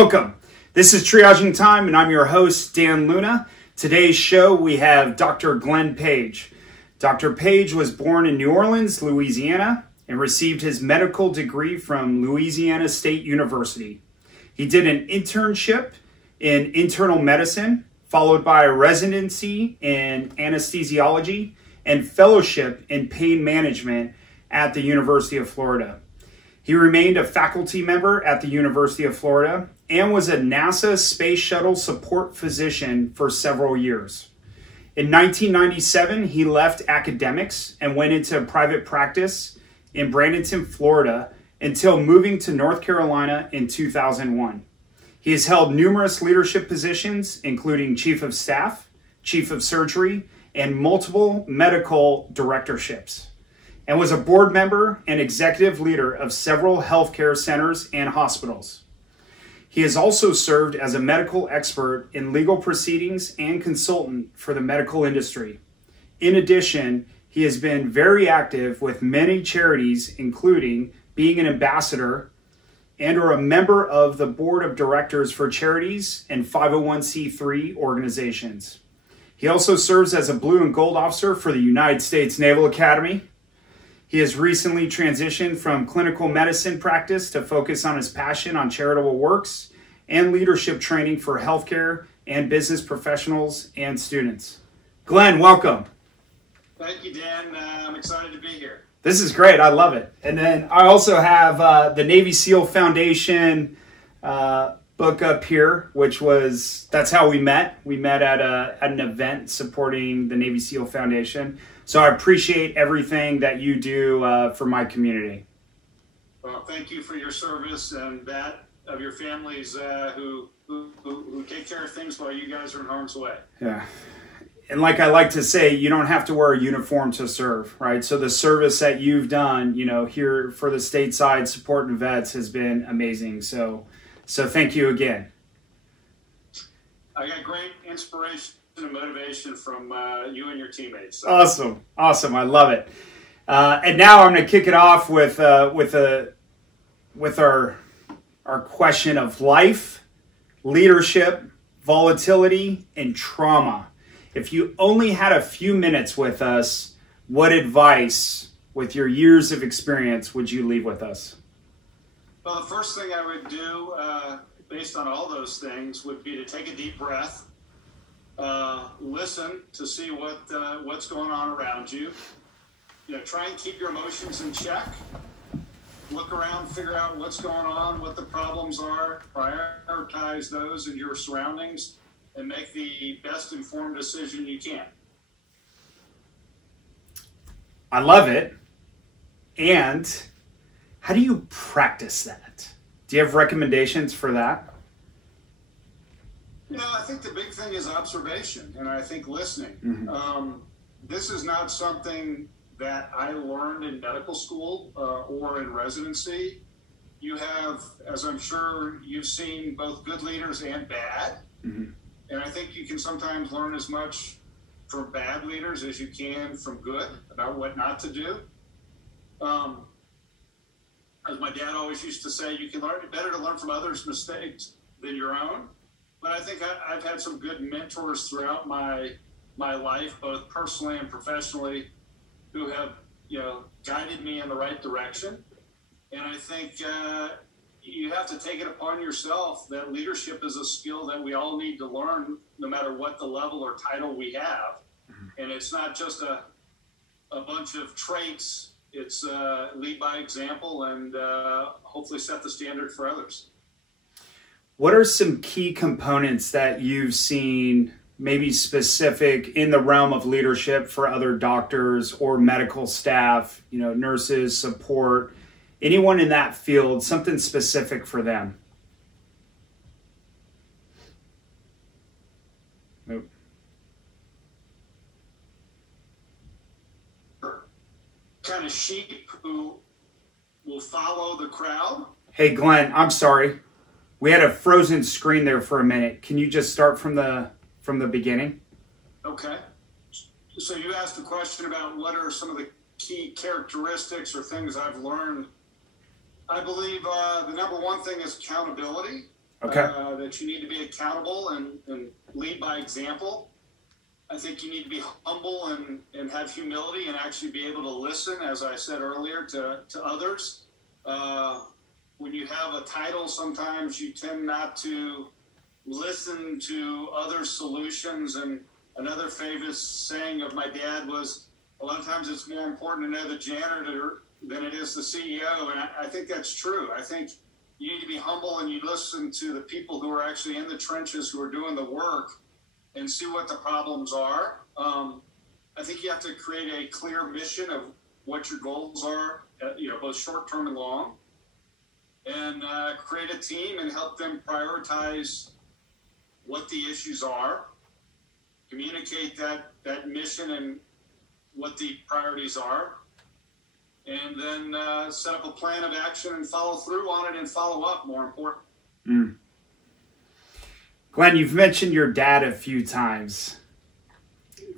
Welcome. This is Triaging Time, and I'm your host, Dan Luna. Today's show, we have Dr. Glenn Paige. Dr. Paige was born in New Orleans, Louisiana, and received his medical degree from Louisiana State University. He did an internship in internal medicine, followed by a residency in anesthesiology and fellowship in pain management at the University of Florida. He remained a faculty member at the University of Florida and was a NASA Space Shuttle support physician for several years. In 1997, he left academics and went into private practice in Bradenton, Florida, until moving to North Carolina in 2001. He has held numerous leadership positions, including Chief of Staff, Chief of Surgery, and multiple medical directorships, and was a board member and executive leader of several healthcare centers and hospitals. He has also served as a medical expert in legal proceedings and consultant for the medical industry. In addition, he has been very active with many charities, including being an ambassador and or a member of the board of directors for charities and 501c3 organizations. He also serves as a blue and gold officer for the United States Naval Academy. He has recently transitioned from clinical medicine practice to focus on his passion on charitable works and leadership training for healthcare and business professionals and students. Glenn, welcome. Thank you, Dan. I'm excited to be here. This is great. I love it. And then I also have the Navy SEAL Foundation book up here, that's how we met. We met at an event supporting the Navy SEAL Foundation. So I appreciate everything that you do for my community. Well, thank you for your service and that of your families who take care of things while you guys are in harm's way. Yeah. And like I like to say, you don't have to wear a uniform to serve, right? So the service that you've done, here for the stateside supporting vets has been amazing. So thank you again. I got great inspiration and motivation from you and your teammates. So. Awesome. I love it. And now I'm going to kick it off with our question of life, leadership, volatility, and trauma. If you only had a few minutes with us, what advice, with your years of experience, would you leave with us? Well, the first thing I would do, based on all those things, would be to take a deep breath, listen to see what's going on around you. Try and keep your emotions in check. Look around, figure out what's going on, what the problems are, prioritize those in your surroundings, and make the best informed decision you can. I love it. And how do you practice that? Do you have recommendations for that? I think the big thing is observation, and I think listening. Mm-hmm. This is not something that I learned in medical school or in residency. You have, as I'm sure you've seen, both good leaders and bad. Mm-hmm. And I think you can sometimes learn as much from bad leaders as you can from good about what not to do. As my dad always used to say, you can learn better to learn from others' mistakes than your own. But I think I've had some good mentors throughout my life, both personally and professionally, who have guided me in the right direction. And I think you have to take it upon yourself that leadership is a skill that we all need to learn, no matter what the level or title we have. Mm-hmm. And it's not just a bunch of traits. It's lead by example and hopefully set the standard for others. What are some key components that you've seen, maybe specific in the realm of leadership for other doctors or medical staff, nurses, support, anyone in that field, something specific for them? Nope. Kind of sheep who will follow the crowd. Hey, Glenn, I'm sorry. We had a frozen screen there for a minute. Can you just start from the beginning? Okay. So you asked a question about what are some of the key characteristics or things I've learned. I believe the number one thing is accountability. Okay. That you need to be accountable and lead by example. I think you need to be humble and have humility and actually be able to listen, as I said earlier, to others. When you have a title, sometimes you tend not to listen to other solutions. And another famous saying of my dad was, a lot of times it's more important to know the janitor than it is the CEO. And I think that's true. I think you need to be humble and you listen to the people who are actually in the trenches, who are doing the work, and see what the problems are. I think you have to create a clear mission of what your goals are, both short-term and long, and create a team and help them prioritize what the issues are, communicate that mission and what the priorities are, and then set up a plan of action and follow through on it and follow up, more important. Mm. Glenn, you've mentioned your dad a few times.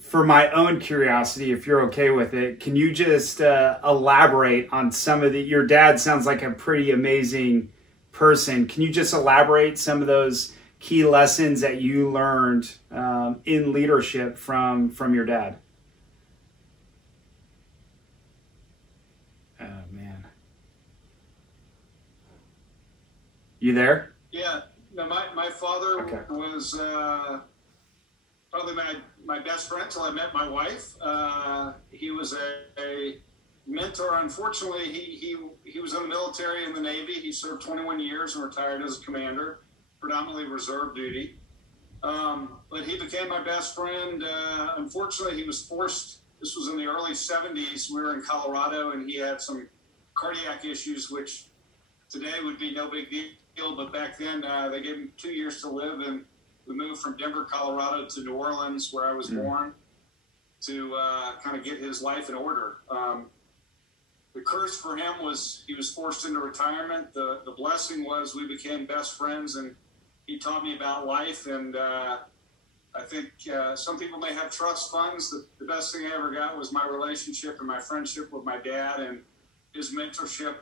For my own curiosity, if you're okay with it, can you just elaborate on some of your dad sounds like a pretty amazing person. Can you just elaborate some of those key lessons that you learned in leadership from your dad? Oh, man. You there? Yeah. No, my father was probably my best friend till I met my wife. He was a mentor. Unfortunately, he was in the military, in the Navy. He served 21 years and retired as a commander, predominantly reserve duty. But he became my best friend. Unfortunately, he was forced. This was in the early 70s. We were in Colorado, and he had some cardiac issues, which today would be no big deal. But back then, they gave him 2 years to live, and we moved from Denver, Colorado to New Orleans, where I was born, to kind of get his life in order. The curse for him was he was forced into retirement. The blessing was we became best friends, and he taught me about life. And I think some people may have trust funds. The best thing I ever got was my relationship and my friendship with my dad and his mentorship,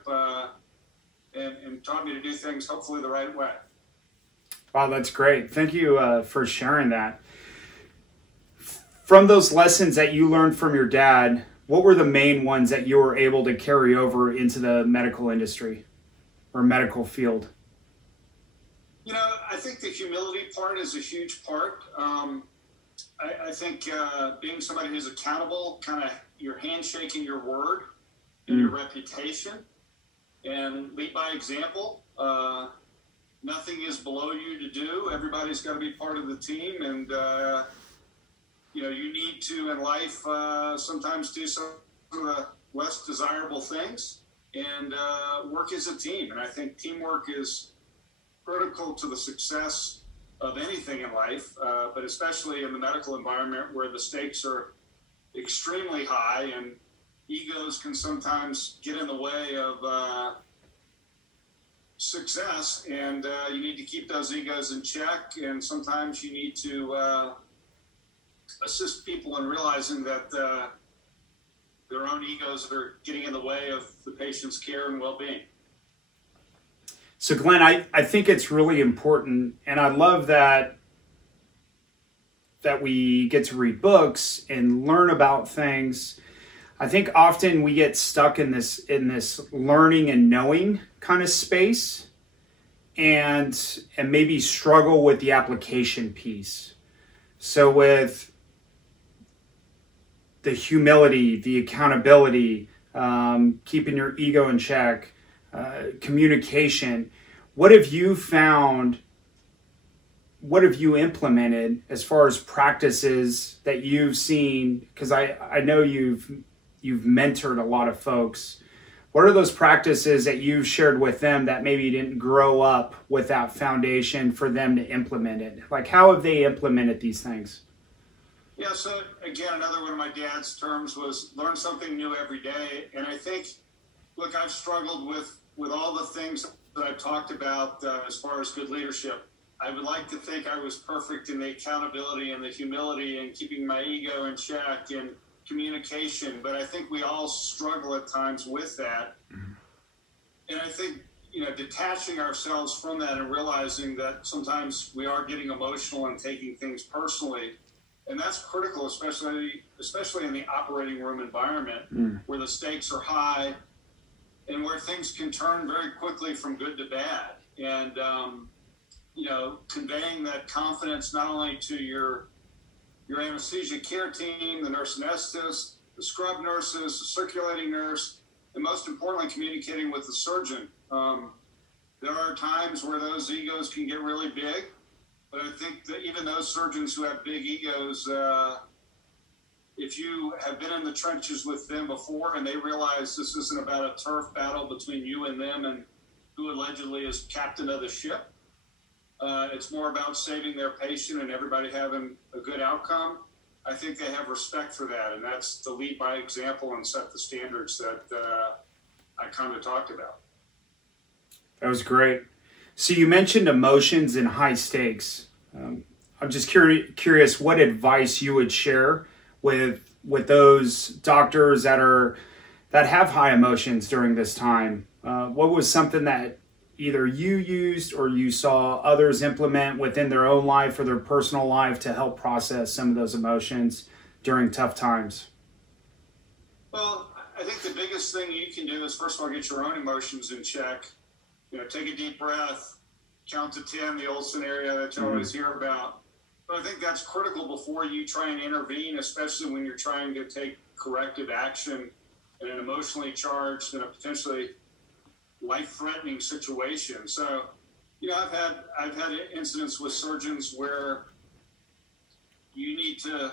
and taught me to do things hopefully the right way. Wow, that's great. Thank you for sharing that. From those lessons that you learned from your dad, what were the main ones that you were able to carry over into the medical industry or medical field? I think the humility part is a huge part. I think being somebody who's accountable, kind of your handshaking your word and your reputation, and lead by example. Nothing is below you to do. Everybody's got to be part of the team, and you need to in life sometimes do some of the less desirable things and work as a team. And I think teamwork is critical to the success of anything in life, but especially in the medical environment where the stakes are extremely high and egos can sometimes get in the way of success, and you need to keep those egos in check, and sometimes you need to assist people in realizing that their own egos are getting in the way of the patient's care and well-being. So Glenn, I think it's really important, and I love that we get to read books and learn about things. I think often we get stuck in this learning and knowing kind of space, and maybe struggle with the application piece. So with the humility, the accountability, keeping your ego in check, communication, what have you found? What have you implemented as far as practices that you've seen? Because I know you've mentored a lot of folks. What are those practices that you've shared with them that maybe didn't grow up with that foundation for them to implement it? Like, how have they implemented these things? Yeah, so again, another one of my dad's terms was learn something new every day. And I think, look, I've struggled with all the things that I've talked about as far as good leadership. I would like to think I was perfect in the accountability and the humility and keeping my ego in check and communication, but I think we all struggle at times with that. Mm-hmm. And I think, detaching ourselves from that and realizing that sometimes we are getting emotional and taking things personally. And that's critical, especially in the operating room environment where the stakes are high and where things can turn very quickly from good to bad. And, conveying that confidence not only to your anesthesia care team, the nurse anesthetist, the scrub nurses, the circulating nurse, and most importantly, communicating with the surgeon. There are times where those egos can get really big, but I think that even those surgeons who have big egos, if you have been in the trenches with them before and they realize this isn't about a turf battle between you and them and who allegedly is captain of the ship, it's more about saving their patient and everybody having a good outcome. I think they have respect for that, and that's to lead by example and set the standards that I kind of talked about. That was great. So you mentioned emotions and high stakes. I'm just curious what advice you would share with those doctors that have high emotions during this time. What was something that either you used or you saw others implement within their own life or their personal life to help process some of those emotions during tough times? Well, I think the biggest thing you can do is, first of all, get your own emotions in check. Take a deep breath, count to 10, the old scenario that you always hear about. But I think that's critical before you try and intervene, especially when you're trying to take corrective action in an emotionally charged and a potentially life-threatening situation. So, I've had incidents with surgeons where you need to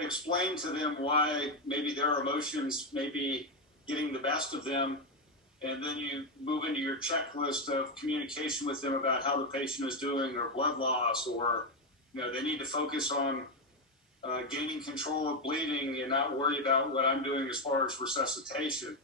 explain to them why maybe their emotions may be getting the best of them, and then you move into your checklist of communication with them about how the patient is doing, or blood loss, or they need to focus on gaining control of bleeding and not worry about what I'm doing as far as resuscitation.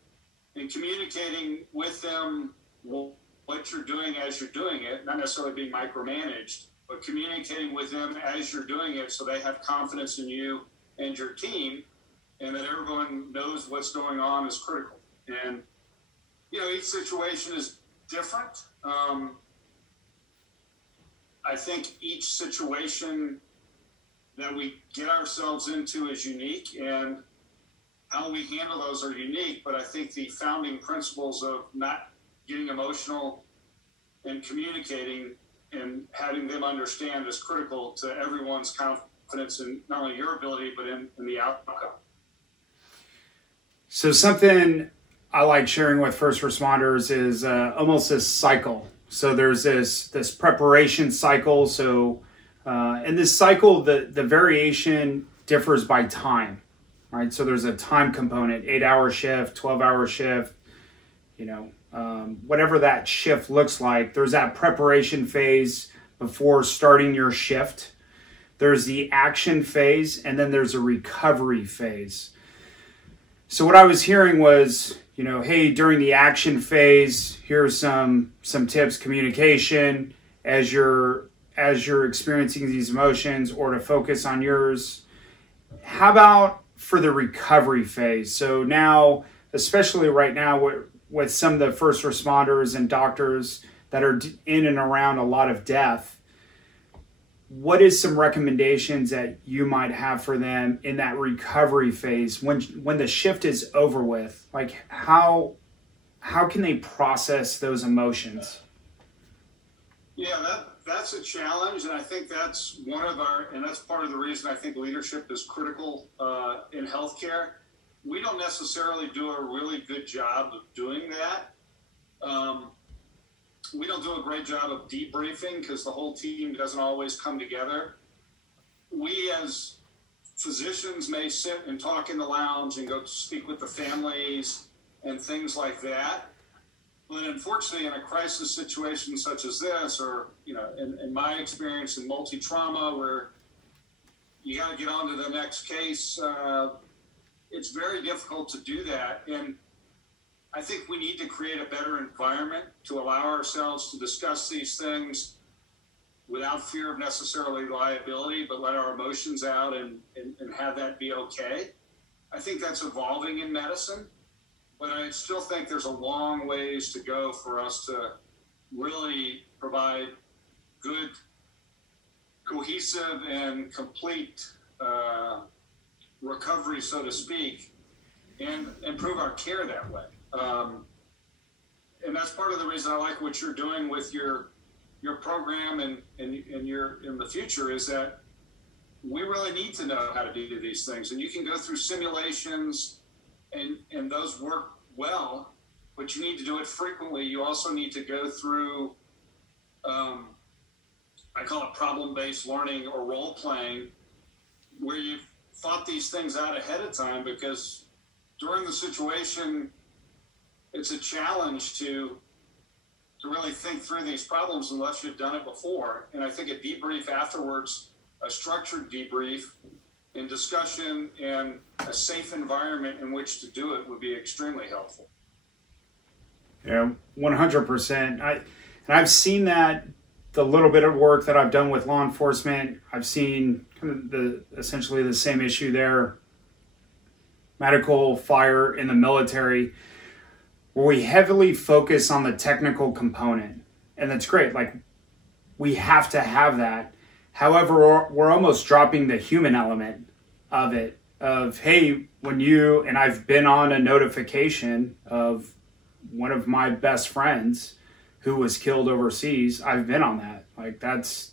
And communicating with them what you're doing as you're doing it, not necessarily being micromanaged, but communicating with them as you're doing it so they have confidence in you and your team, and that everyone knows what's going on is critical. And, each situation is different. I think each situation that we get ourselves into is unique, and how we handle those are unique, but I think the founding principles of not getting emotional and communicating and having them understand is critical to everyone's confidence in not only your ability, but in the outcome. So something I like sharing with first responders is almost this cycle. So there's this preparation cycle. So in this cycle, the variation differs by time. Right, so there's a time component, 8-hour shift, 12-hour shift, whatever that shift looks like. There's that preparation phase before starting your shift. There's the action phase, and then there's a recovery phase. So what I was hearing was, hey, during the action phase, here's some tips, communication as you're experiencing these emotions, or to focus on yours. How about for the recovery phase? So now, especially right now with some of the first responders and doctors that are in and around a lot of death, what is some recommendations that you might have for them in that recovery phase when the shift is over with? Like how can they process those emotions? Yeah, that's a challenge, and I think that's that's part of the reason I think leadership is critical in healthcare. We don't necessarily do a really good job of doing that. We don't do a great job of debriefing because the whole team doesn't always come together. We as physicians may sit and talk in the lounge and go speak with the families and things like that. But unfortunately, in a crisis situation such as this, or, in my experience in multi-trauma, where you got to get on to the next case, it's very difficult to do that. And I think we need to create a better environment to allow ourselves to discuss these things without fear of necessarily liability, but let our emotions out and have that be okay. I think that's evolving in medicine. but I still think there's a long ways to go for us to really provide good, cohesive, and complete recovery, so to speak, and improve our care that way. And that's part of the reason I like what you're doing with your program and your in the future, is that we really need to know how to do these things. And you can go through simulations and those work well, but you need to do it frequently. You also need to go through, I call it problem-based learning or role-playing, where you've thought these things out ahead of time, because during the situation, it's a challenge to really think through these problems unless you've done it before. And I think a debrief afterwards, a structured debrief and discussion and a safe environment in which to do it would be extremely helpful. Yeah, 100%. I've seen that, the little bit of work that I've done with law enforcement, I've seen kind of essentially the same issue there, medical, fire, in the military, where we heavily focus on the technical component. And that's great. Like, we have to have that. However, we're almost dropping the human element of it, of, hey, when you, and I've been on a notification of one of my best friends who was killed overseas. I've been on that. Like, that's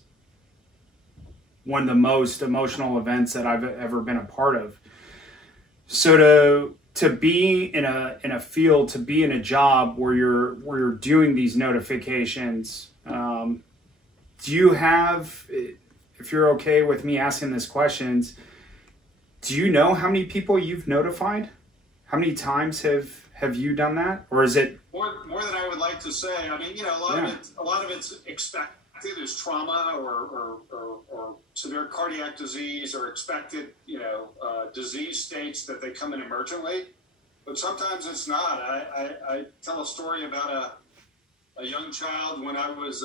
one of the most emotional events that I've ever been a part of. So to be in a field, to be in a job where you're doing these notifications, do you have, if you're okay with me asking this questions, do you know how many people you've notified? How many times have you done that? Or is it more than I would like to say? I mean, a lot of it's expected as trauma or severe cardiac disease or expected, disease states that they come in emergently. But sometimes it's not. I tell a story about a young child when I was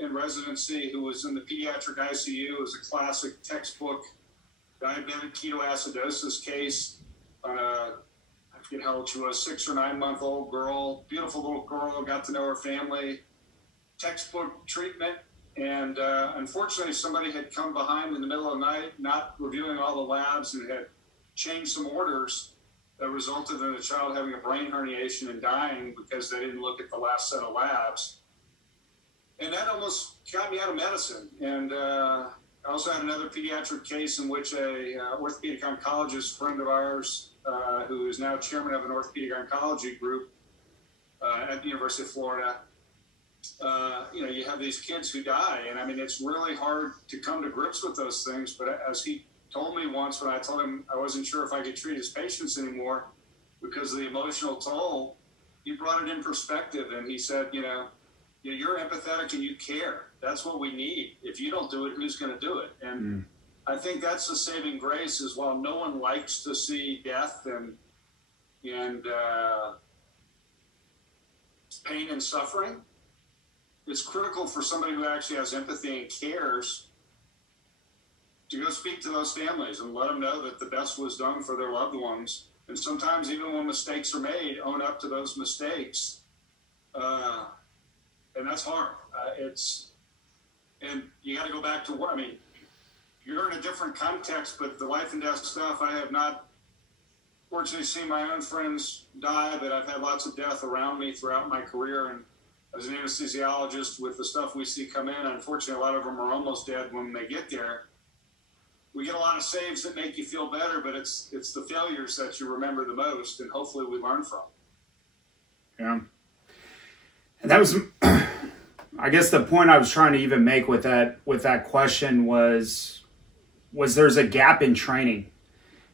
in residency who was in the pediatric ICU. It was a classic textbook diabetic ketoacidosis case on I forget how old she was, 6 or 9 month old girl, beautiful little girl, got to know her family, textbook treatment. And unfortunately, somebody had come behind in the middle of the night, not reviewing all the labs, and had changed some orders that resulted in the child having a brain herniation and dying because they didn't look at the last set of labs. And that almost got me out of medicine. And I also had another pediatric case in which a orthopedic oncologist friend of ours, who is now chairman of an orthopedic oncology group at the University of Florida, you have these kids who die. And I mean, it's really hard to come to grips with those things. But as he told me once, when I told him I wasn't sure if I could treat his patients anymore because of the emotional toll, he brought it in perspective. And he said, you're empathetic and you care. That's what we need. If you don't do it, who's going to do it? And I think that's the saving grace, is while no one likes to see death and pain and suffering, it's critical for somebody who actually has empathy and cares to go speak to those families and let them know that the best was done for their loved ones. And sometimes even when mistakes are made, own up to those mistakes. And that's hard. And you got to go back to what, I mean, you're in a different context, but the life and death stuff, I have not fortunately seen my own friends die, but I've had lots of death around me throughout my career. And as an anesthesiologist, with the stuff we see come in, unfortunately, a lot of them are almost dead when they get there. We get a lot of saves that make you feel better, but it's the failures that you remember the most, and hopefully we learn from. Yeah. And that was, I guess the point I was trying to even make with that question was there's a gap in training.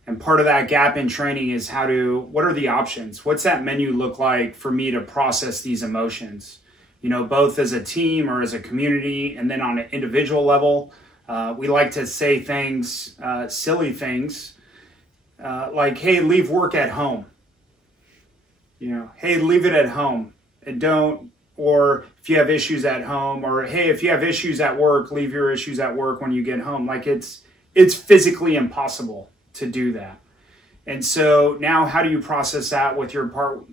And part of that gap in training is what are the options? What's that menu look like for me to process these emotions? Both as a team or as a community, and then on an individual level. We like to say things, silly things, like, hey, leave work at home. Hey, leave it at home. And don't, or if you have issues at home, or hey, if you have issues at work, leave your issues at work when you get home. Like, it's physically impossible to do that. And so now how do you process that with your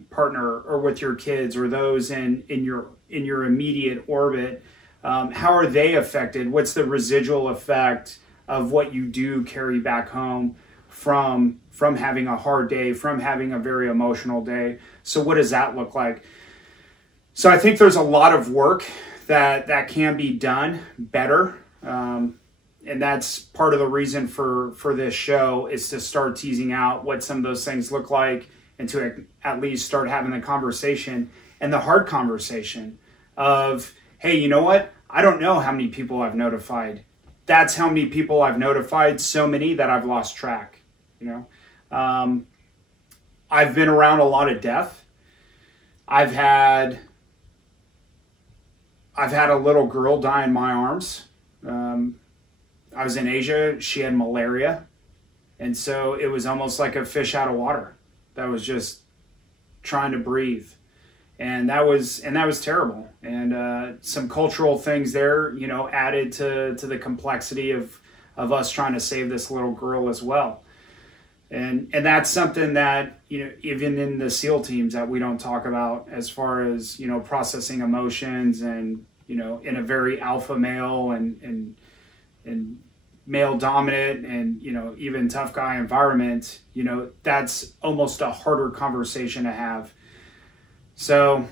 partner or with your kids or those in your immediate orbit? How are they affected? What's the residual effect of what you do carry back home from having a hard day, from having a very emotional day? So what does that look like? So I think there's a lot of work that can be done better. And that's part of the reason for this show, is to start teasing out what some of those things look like and to at least start having the conversation, and the hard conversation of, hey, you know what? I don't know how many people I've notified. That's how many people I've notified, so many that I've lost track. I've been around a lot of death. I've had a little girl die in my arms. I was in Asia. She had malaria. And so it was almost like a fish out of water that was just trying to breathe. And that was terrible. And some cultural things there, added to the complexity of us trying to save this little girl as well. And that's something that, even in the SEAL teams, that we don't talk about, as far as, processing emotions and, in a very alpha male and male dominant and, even tough guy environment, that's almost a harder conversation to have. So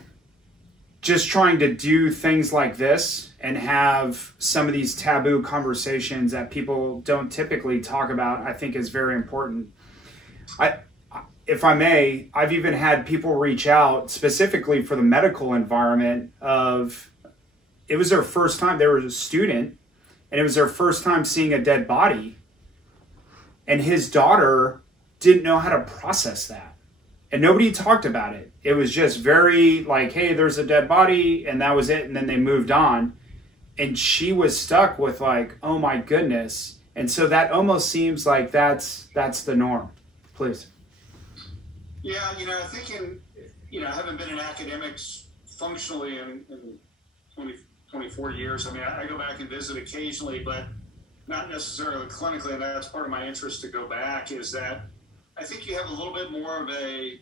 just trying to do things like this and have some of these taboo conversations that people don't typically talk about, I think is very important. If I may, I've even had people reach out specifically for the medical environment it was their first time, they were a student, and it was their first time seeing a dead body. And his daughter didn't know how to process that. And nobody talked about it. It was just very like, hey, there's a dead body, and that was it. And then they moved on. And she was stuck with like, oh my goodness. And so that almost seems like that's the norm. Please. Yeah, I think I haven't been in academics functionally in 24 years. I mean, I go back and visit occasionally, but not necessarily clinically, and that's part of my interest to go back, is that I think you have a little bit more of a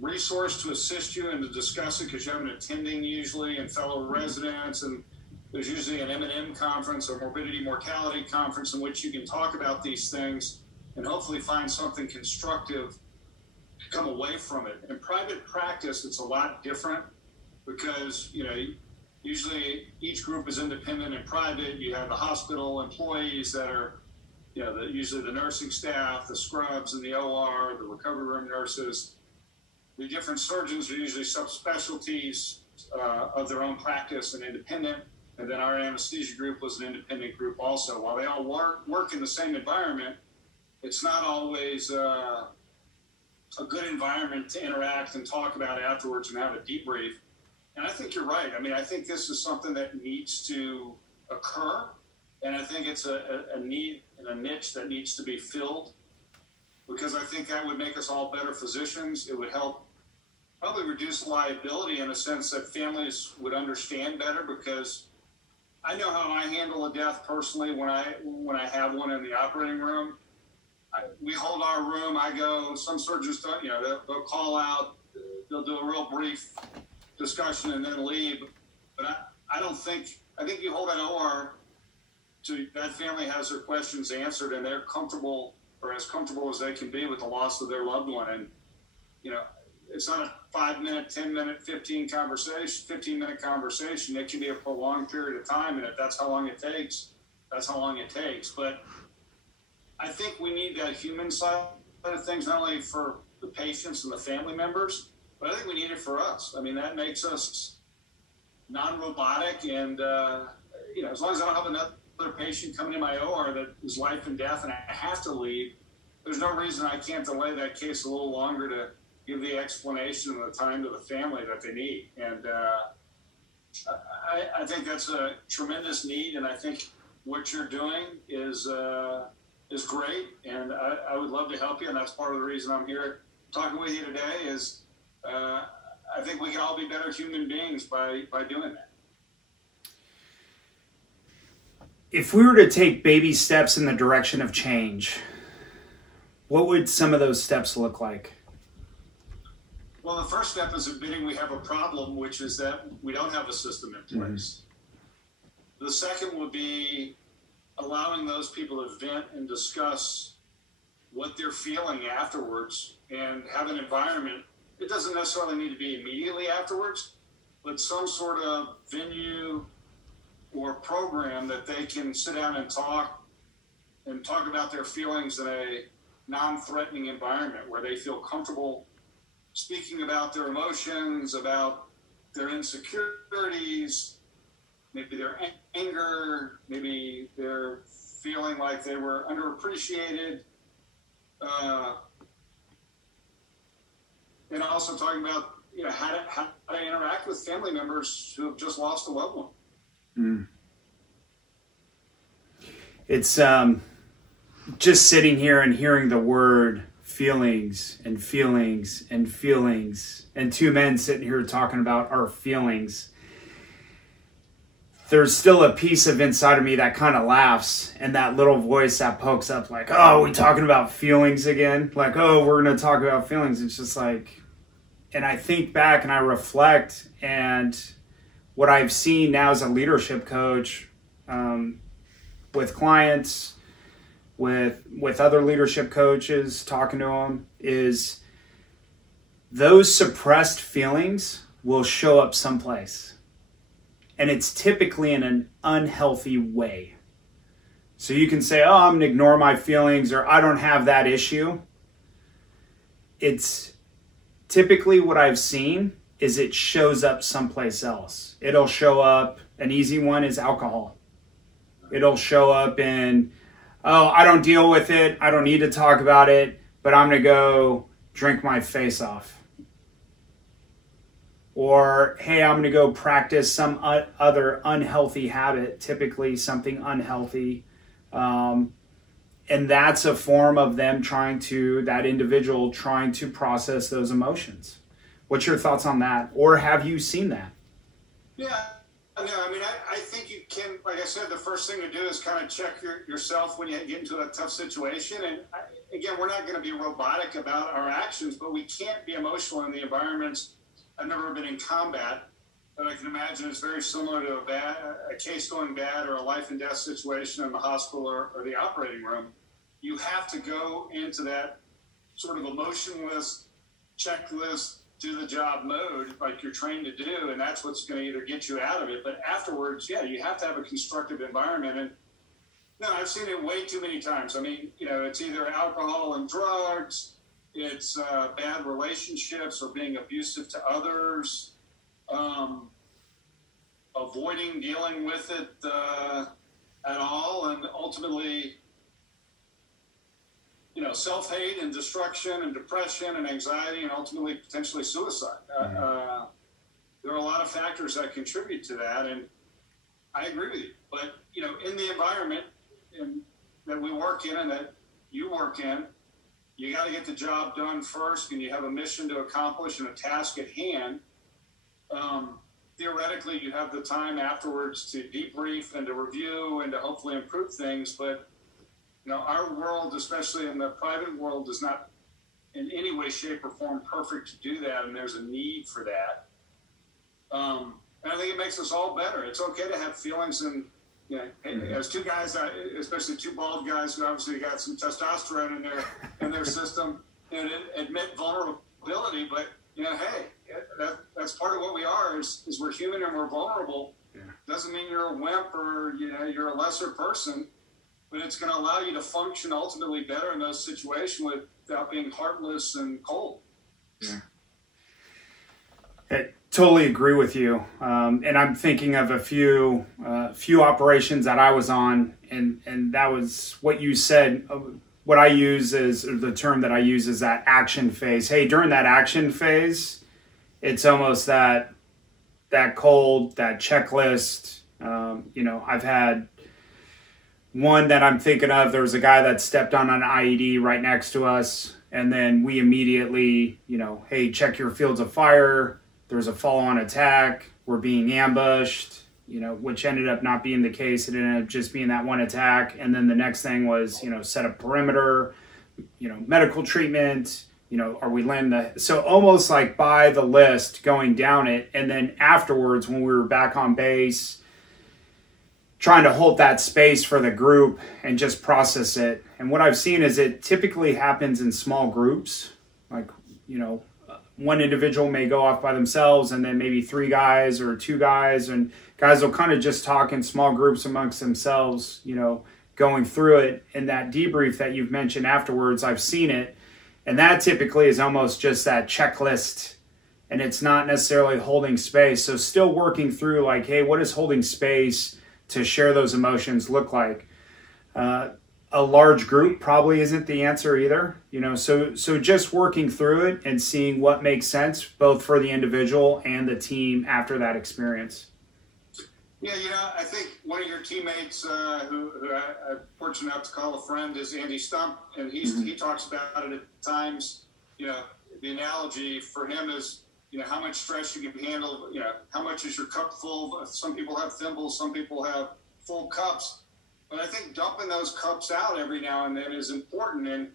resource to assist you and to discuss it, because you have an attending usually and fellow residents, and there's usually an M&M conference or morbidity mortality conference in which you can talk about these things and hopefully find something constructive to come away from it. In private practice, it's a lot different, because, usually each group is independent and private. You have the hospital employees that are, usually the nursing staff, the scrubs in the OR, the recovery room nurses. The different surgeons are usually subspecialties of their own practice and independent. And then our anesthesia group was an independent group also. While they all work in the same environment, it's not always a good environment to interact and talk about afterwards and have a debrief. And I think you're right. I mean, I think this is something that needs to occur, and I think it's a need and a niche that needs to be filled, because I think that would make us all better physicians. It would help probably reduce liability in a sense that families would understand better, because I know how I handle a death personally when I have one in the operating room. We hold our room. I go. Some surgeons don't. They'll call out. They'll do a real brief discussion and then leave. But I think you hold an OR to that family has their questions answered, and they're comfortable, or as comfortable as they can be, with the loss of their loved one. And it's not a 5-minute, 10-minute, 15-minute conversation. It can be a prolonged period of time, and if that's how long it takes, that's how long it takes. But I think we need that human side of things, not only for the patients and the family members, but I think we need it for us. I mean, that makes us non-robotic, and as long as I don't have another patient coming in my OR that is life and death and I have to leave, there's no reason I can't delay that case a little longer to give the explanation and the time to the family that they need. And I think that's a tremendous need, and I think what you're doing is great, and I would love to help you, and that's part of the reason I'm here talking with you today is I think we can all be better human beings by doing that. If we were to take baby steps in the direction of change, what would some of those steps look like? Well, the first step is admitting we have a problem, which is that we don't have a system in place. The second would be allowing those people to vent and discuss what they're feeling afterwards and have an environment. It doesn't necessarily need to be immediately afterwards, but some sort of venue or program that they can sit down and talk about their feelings in a non-threatening environment where they feel comfortable speaking about their emotions, about their insecurities, maybe their anger, maybe they're feeling like they were underappreciated, and also talking about how to interact with family members who have just lost a loved one. It's just sitting here and hearing the word feelings and feelings and feelings, and two men sitting here talking about our feelings. There's still a piece of inside of me that kind of laughs, and that little voice that pokes up like, oh, we talking about feelings again? Like, oh, we're going to talk about feelings. It's just like, and I think back and I reflect, and what I've seen now as a leadership coach with clients, with other leadership coaches, talking to them, is those suppressed feelings will show up someplace. And it's typically in an unhealthy way. So you can say, oh, I'm going to ignore my feelings, or I don't have that issue. It's typically what I've seen is it shows up someplace else. It'll show up, an easy one is alcohol. It'll show up in, oh, I don't deal with it, I don't need to talk about it, but I'm going to go drink my face off. Or, hey, I'm going to go practice some other unhealthy habit, typically something unhealthy. And that's a form of them that individual trying to process those emotions. What's your thoughts on that? Or have you seen that? Yeah, no, I mean, I think you can, like I said, the first thing to do is kind of check yourself when you get into a tough situation. And again, we're not going to be robotic about our actions, but we can't be emotional in the environments. I've never been in combat, but I can imagine it's very similar to a case going bad or a life and death situation in the hospital or the operating room. You have to go into that sort of emotionless, checklist, do the job mode like you're trained to do, and that's what's going to either get you out of it. But afterwards, yeah, you have to have a constructive environment. And no, I've seen it way too many times. I mean, it's either alcohol and drugs, it's bad relationships or being abusive to others, avoiding dealing with it at all, and ultimately, self-hate and destruction and depression and anxiety and ultimately potentially suicide. There are a lot of factors that contribute to that, and I agree with you. But, in the environment that we work in and that you work in, you got to get the job done first, and you have a mission to accomplish and a task at hand. Theoretically, you have the time afterwards to debrief and to review and to hopefully improve things. But, our world, especially in the private world, is not in any way, shape, or form perfect to do that, and there's a need for that. And I think it makes us all better. It's okay to have feelings, and as two guys, especially two bald guys who obviously got some testosterone in their system, admit vulnerability. But hey, that's part of what we are. Is we're human and we're vulnerable. Yeah. Doesn't mean you're a wimp or you're a lesser person, but it's going to allow you to function ultimately better in those situations without being heartless and cold. Yeah. I totally agree with you. And I'm thinking of a few operations that I was on, and that was what you said. What I use is, or the term that I use is that action phase. Hey, during that action phase, it's almost that cold, that checklist. I've had one that I'm thinking of. There was a guy that stepped on an IED right next to us, and then we immediately, hey, check your fields of fire. There's a follow-on attack. We're being ambushed, which ended up not being the case. It ended up just being that one attack. And then the next thing was, set a perimeter, medical treatment, are we laying so almost like by the list going down it. And then afterwards, when we were back on base, trying to hold that space for the group and just process it. And what I've seen is it typically happens in small groups. Like, one individual may go off by themselves and then maybe 3 guys or 2 guys, and guys will kind of just talk in small groups amongst themselves, going through it. And that debrief that you've mentioned afterwards, I've seen it. And that typically is almost just that checklist, and it's not necessarily holding space. So still working through like, hey, what does holding space to share those emotions look like? A large group probably isn't the answer either, so just working through it and seeing what makes sense both for the individual and the team after that experience. Yeah, I think one of your teammates who I'm fortunate enough to call a friend is Andy Stump, and he talks about it at times. The analogy for him is, how much stress you can handle, how much is your cup full? Some people have thimbles, some people have full cups. But I think dumping those cups out every now and then is important. And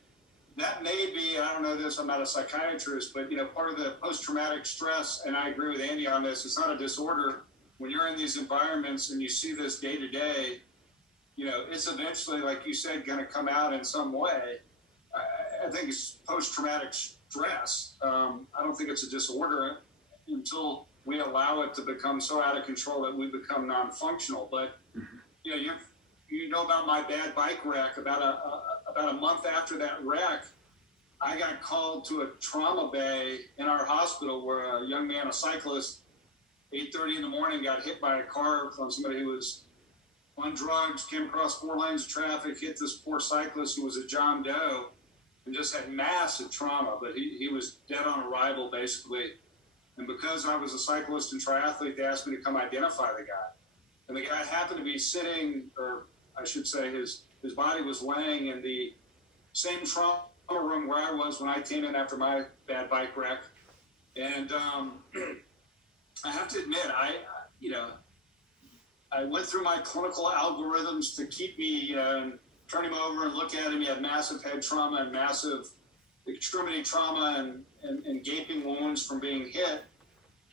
that may be, I don't know this, I'm not a psychiatrist, but, part of the post-traumatic stress, and I agree with Andy on this, it's not a disorder. When you're in these environments and you see this day to day, it's eventually, like you said, going to come out in some way. I think it's post-traumatic stress. I don't think it's a disorder until we allow it to become so out of control that we become non-functional. But, you know about my bad bike wreck. About a month after that wreck, I got called to a trauma bay in our hospital where a young man, a cyclist, 8:30 in the morning, got hit by a car from somebody who was on drugs, came across 4 lanes of traffic, hit this poor cyclist who was a John Doe, and just had massive trauma. But he was dead on arrival, basically. And because I was a cyclist and triathlete, they asked me to come identify the guy. And the guy happened to be sitting, or I should say his body was laying in the same trauma room where I was when I came in after my bad bike wreck. And I have to admit, I went through my clinical algorithms to keep me, and turn him over and look at him. He had massive head trauma and massive extremity trauma and gaping wounds from being hit.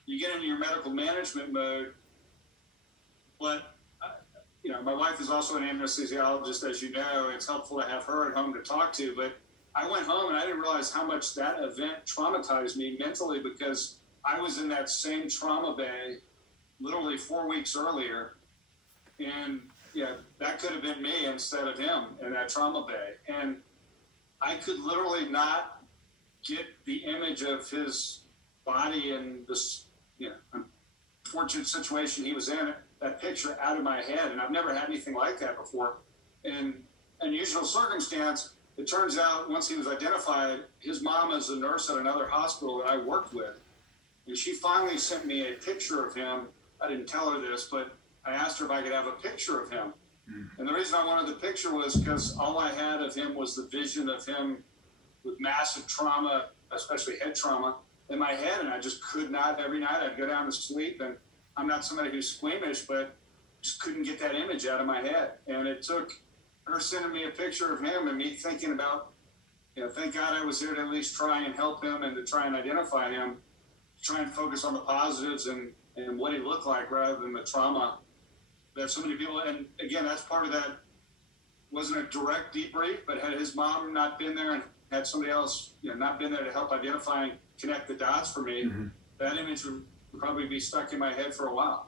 You get into your medical management mode, but my wife is also an anesthesiologist, as you know. It's helpful to have her at home to talk to, but I went home and I didn't realize how much that event traumatized me mentally, because I was in that same trauma bay literally 4 weeks earlier. And that could have been me instead of him in that trauma bay. And I could literally not get the image of his body in this unfortunate situation he was in, that picture out of my head. And I've never had anything like that before. In unusual circumstance, it turns out once he was identified, his mom is a nurse at another hospital that I worked with. And she finally sent me a picture of him. I didn't tell her this, but I asked her if I could have a picture of him. And the reason I wanted the picture was because all I had of him was the vision of him with massive trauma, especially head trauma, in my head. And I just could not, every night I'd go down to sleep, and I'm not somebody who's squeamish, but just couldn't get that image out of my head. And it took her sending me a picture of him and me thinking about, thank God I was there to at least try and help him and to try and identify him, try and focus on the positives and what he looked like rather than the trauma that so many people, and again, that's part of that, wasn't a direct debrief, but had his mom not been there and had somebody else, not been there to help identify and connect the dots for me, that image would probably be stuck in my head for a while.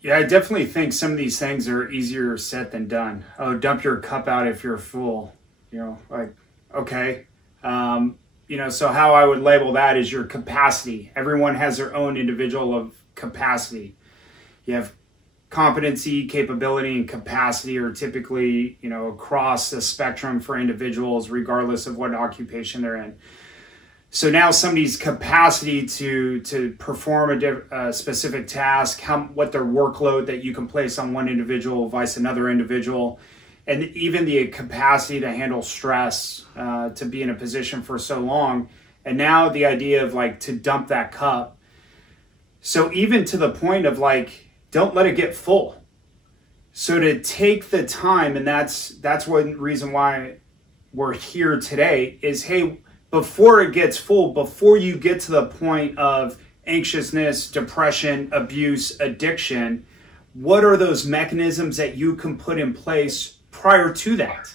Yeah, I definitely think some of these things are easier said than done. Oh, dump your cup out if you're full, okay. So how I would label that is your capacity. Everyone has their own individual of capacity. You have competency, capability, and capacity are typically, across the spectrum for individuals, regardless of what occupation they're in. So now somebody's capacity to perform a specific task, what their workload that you can place on one individual, vice another individual, and even the capacity to handle stress, to be in a position for so long. And now the idea of to dump that cup. So even to the point of don't let it get full. So to take the time, and that's one reason why we're here today, is, hey, before it gets full, before you get to the point of anxiousness, depression, abuse, addiction, what are those mechanisms that you can put in place prior to that?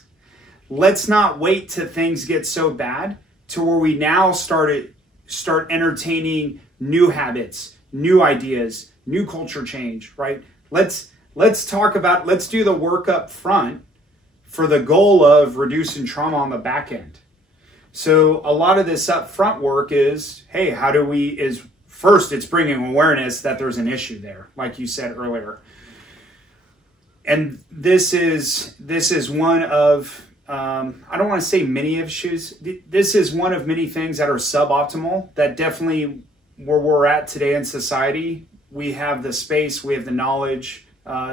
Let's not wait till things get so bad to where we now start entertaining new habits, new ideas, new culture change, right? Let's do the work up front for the goal of reducing trauma on the back end. So a lot of this upfront work is, hey, first it's bringing awareness that there's an issue there, like you said earlier. And this is one of, I don't want to say many issues. This is one of many things that are suboptimal, that definitely where we're at today in society, we have the space, we have the knowledge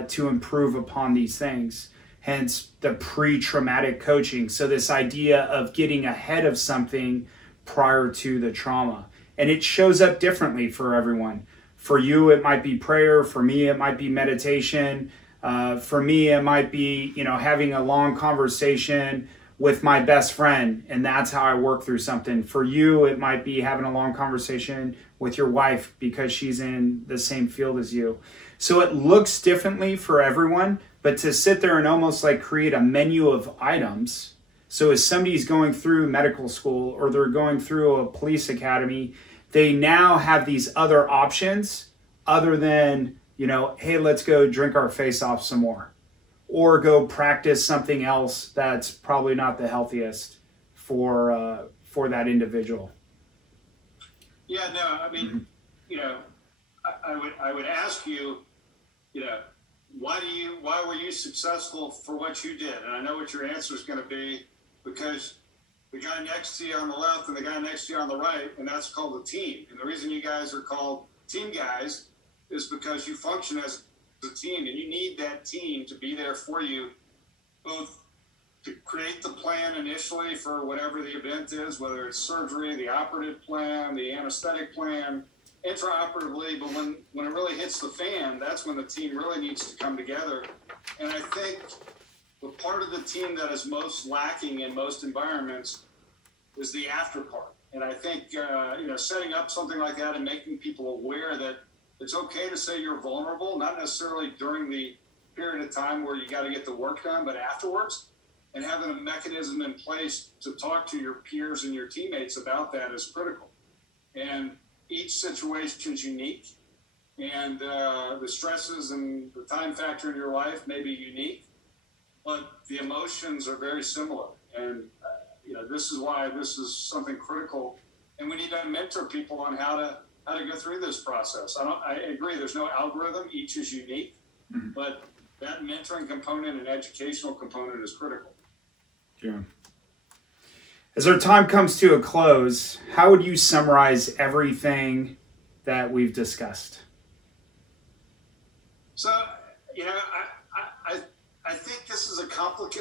to improve upon these things. Hence the pre-traumatic coaching. So this idea of getting ahead of something prior to the trauma. And it shows up differently for everyone. For you, it might be prayer. For me, it might be meditation. For me, it might be, having a long conversation with my best friend, and that's how I work through something. For you, it might be having a long conversation with your wife because she's in the same field as you. So it looks differently for everyone, but to sit there and almost like create a menu of items. So as somebody's going through medical school or they're going through a police academy, they now have these other options other than, hey, let's go drink our face off some more, or go practice something else that's probably not the healthiest for that individual. Yeah, no, I mean, I would ask you, why were you successful for what you did? And I know what your answer is going to be, because the guy next to you on the left and the guy next to you on the right, and that's called a team. And the reason you guys are called team guys is because you function as a team, and you need that team to be there for you, both to create the plan initially for whatever the event is, whether it's surgery, the operative plan, the anesthetic plan, intraoperatively, but when it really hits the fan, that's when the team really needs to come together. And I think the part of the team that is most lacking in most environments is the after part. And I think, setting up something like that and making people aware that it's okay to say you're vulnerable, not necessarily during the period of time where you got to get the work done, but afterwards, and having a mechanism in place to talk to your peers and your teammates about that is critical. And each situation is unique, and the stresses and the time factor in your life may be unique, but the emotions are very similar. And this is why this is something critical, and we need to mentor people on how to go through this process. I agree, there's no algorithm, each is unique, but that mentoring component and educational component is critical. Yeah. As our time comes to a close, how would you summarize everything that we've discussed? So, I think this is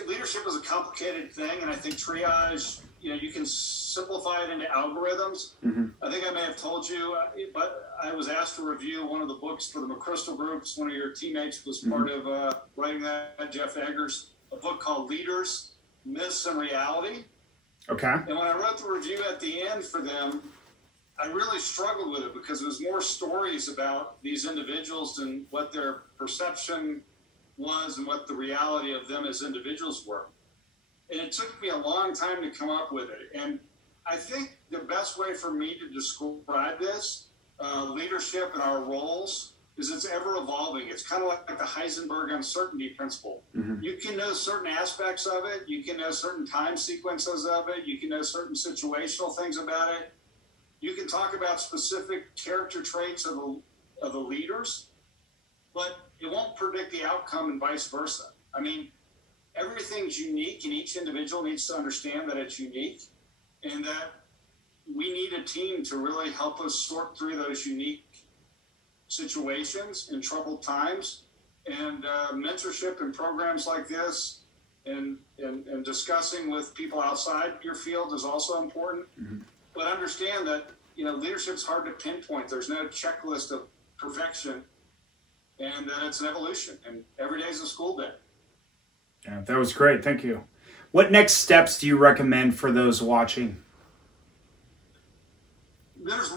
leadership is a complicated thing, and I think triage, you can simplify it into algorithms. I think I may have told you, but I was asked to review one of the books for the McChrystal groups. One of your teammates was part of writing that, Jeff Eggers, a book called Leaders, Myths, and Reality. Okay. And when I wrote the review at the end for them, I really struggled with it because it was more stories about these individuals and what their perception was and what the reality of them as individuals were. And it took me a long time to come up with it. And I think the best way for me to describe this, leadership and our roles, is it's ever evolving. It's kind of like the Heisenberg uncertainty principle. You can know certain aspects of it. You can know certain time sequences of it. You can know certain situational things about it. You can talk about specific character traits of the leaders, but it won't predict the outcome and vice versa. I mean, everything's unique, and each individual needs to understand that it's unique, and that we need a team to really help us sort through those unique situations in troubled times. And mentorship and programs like this and discussing with people outside your field is also important. But understand that leadership's hard to pinpoint. There's no checklist of perfection. and that it's an evolution, and every day is a school day. Yeah, that was great. Thank you. What next steps do you recommend for those watching? There's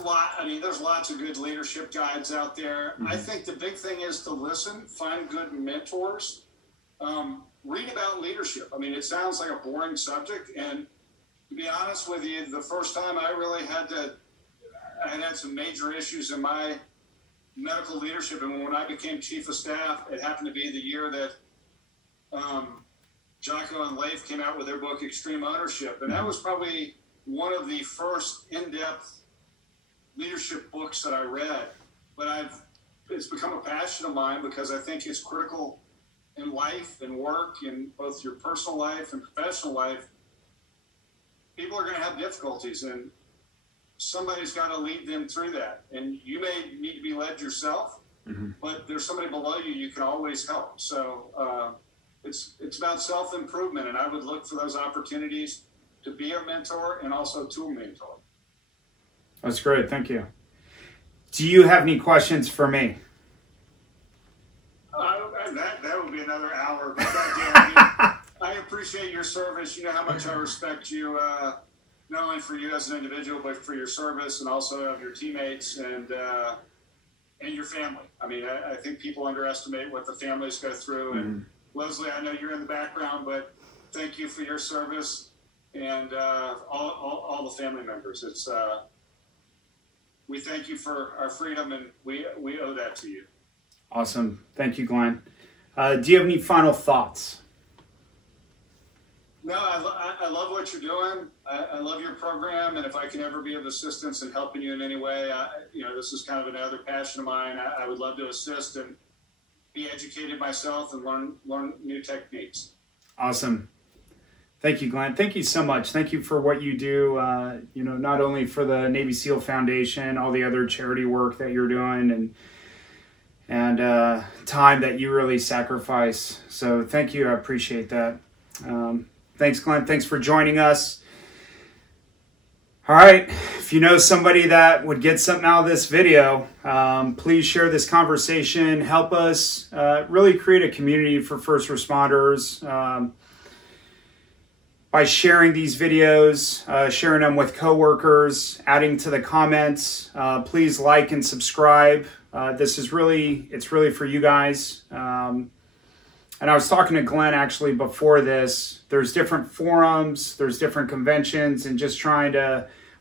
lots of good leadership guides out there. I think the big thing is to listen, find good mentors, read about leadership. I mean, it sounds like a boring subject, and to be honest with you, the first time I really I had some major issues in my medical leadership, and when I became chief of staff, it happened to be the year that Jocko and Leif came out with their book, Extreme Ownership, and that was probably one of the first in-depth leadership books that I read. But it's become a passion of mine because I think it's critical in life and work, in both your personal life and professional life. People are going to have difficulties, and somebody's got to lead them through that. And you may need to be led yourself, but there's somebody below you can always help. So it's about self-improvement, and I would look for those opportunities to be a mentor and also to a mentor. That's great. Thank you. Do you have any questions for me? That would be another hour. But I appreciate your service. You know how much I respect you, not only for you as an individual, but for your service and also of your teammates and your family. I mean, I think people underestimate what the families go through. And Leslie, I know you're in the background, but thank you for your service and all the family members. It's we thank you for our freedom, and we owe that to you. Awesome. Thank you, Glenn. Do you have any final thoughts? No, I love what you're doing. I love your program, and if I can ever be of assistance in helping you in any way, this is kind of another passion of mine. I would love to assist and be educated myself and learn new techniques. Awesome. Thank you, Glenn. Thank you so much. Thank you for what you do, not only for the Navy SEAL Foundation, all the other charity work that you're doing, and time that you really sacrifice. So thank you. I appreciate that. Thanks, Glenn. Thanks for joining us. All right. If you know somebody that would get something out of this video, please share this conversation. Help us really create a community for first responders by sharing these videos, sharing them with coworkers, adding to the comments. Please like and subscribe. It's really for you guys. And I was talking to Glenn actually before this. There's different forums, there's different conventions, and just what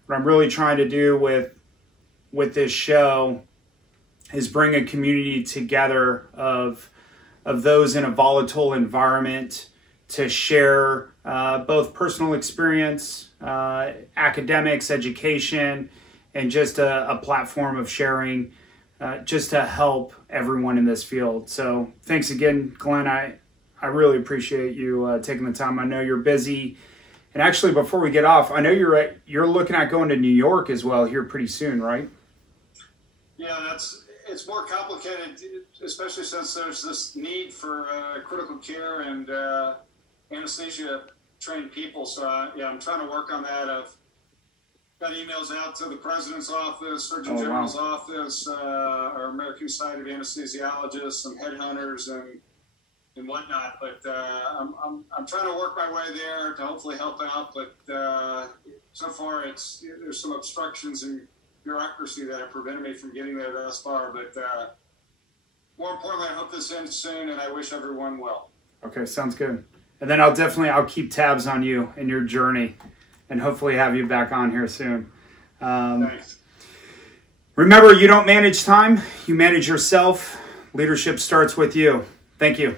I'm really trying to do with this show is bring a community together of those in a volatile environment to share both personal experience, academics, education, and just a platform of sharing just to help everyone in this field. So thanks again, Glenn. I really appreciate you taking the time. I know you're busy. And actually, before we get off, I know you're looking at going to New York as well here pretty soon, right? Yeah, it's more complicated, especially since there's this need for critical care and anesthesia trained people. So I'm trying to work on that. I've got emails out to the president's office, Surgeon General's office, our American Society of Anesthesiologists, some headhunters and whatnot. But I'm trying to work my way there to hopefully help out. But so far there's some obstructions in bureaucracy that have prevented me from getting there thus far. But more importantly, I hope this ends soon, and I wish everyone well. Okay, sounds good. And then I'll keep tabs on you and your journey, and hopefully have you back on here soon. Thanks. Remember, you don't manage time, you manage yourself. Leadership starts with you. Thank you.